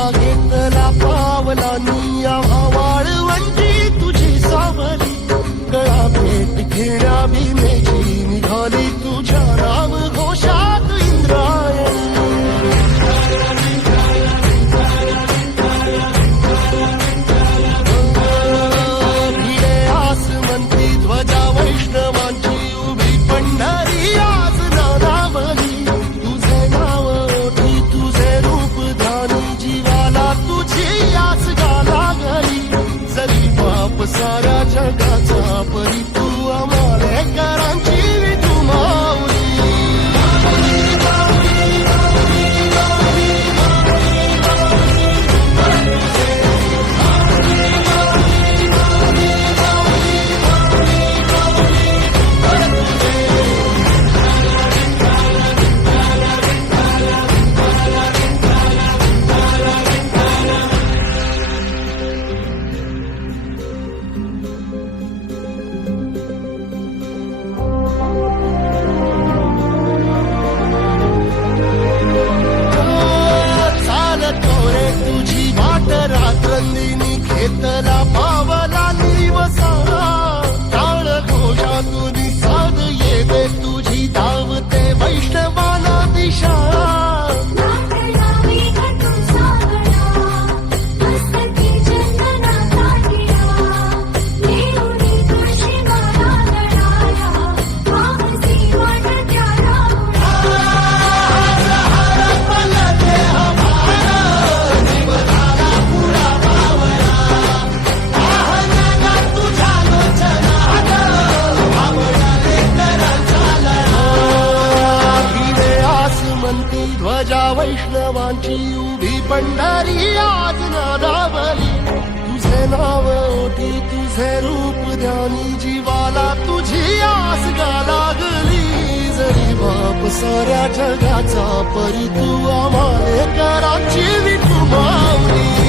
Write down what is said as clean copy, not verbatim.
तुझा घेतला पावलांनी आम्हा वाळवंटी तुझी सावली गळा भेट घेण्या भीमेची निघाली तुझ्या नाम घोषात इंद्रायणी भिडे आसमंती ध्वजा वैष्णवांची उभी पंढरी आज नानावली तुझे नाव ओठी तुझे रूप ध्यानी जीवाला तुझी आस गाला गली जरी बाप साऱ्या जगाचा परी तू आमालेकरांची विठू माऊली रात्रंदिनी घेतला पावला निवसा टाळ घोषातून साध येते तुझी धावते वैष्णवाला दिशा ध्वजा वैष्णवांची उभी पंढरी आज नादावली तुझे नाव ओठी तुझे रूप ध्यानी जीवाला तुझी आस गा लागली जरी बाप साऱ्या जगाचा परी तू आम्हालेकरांची विठू माऊली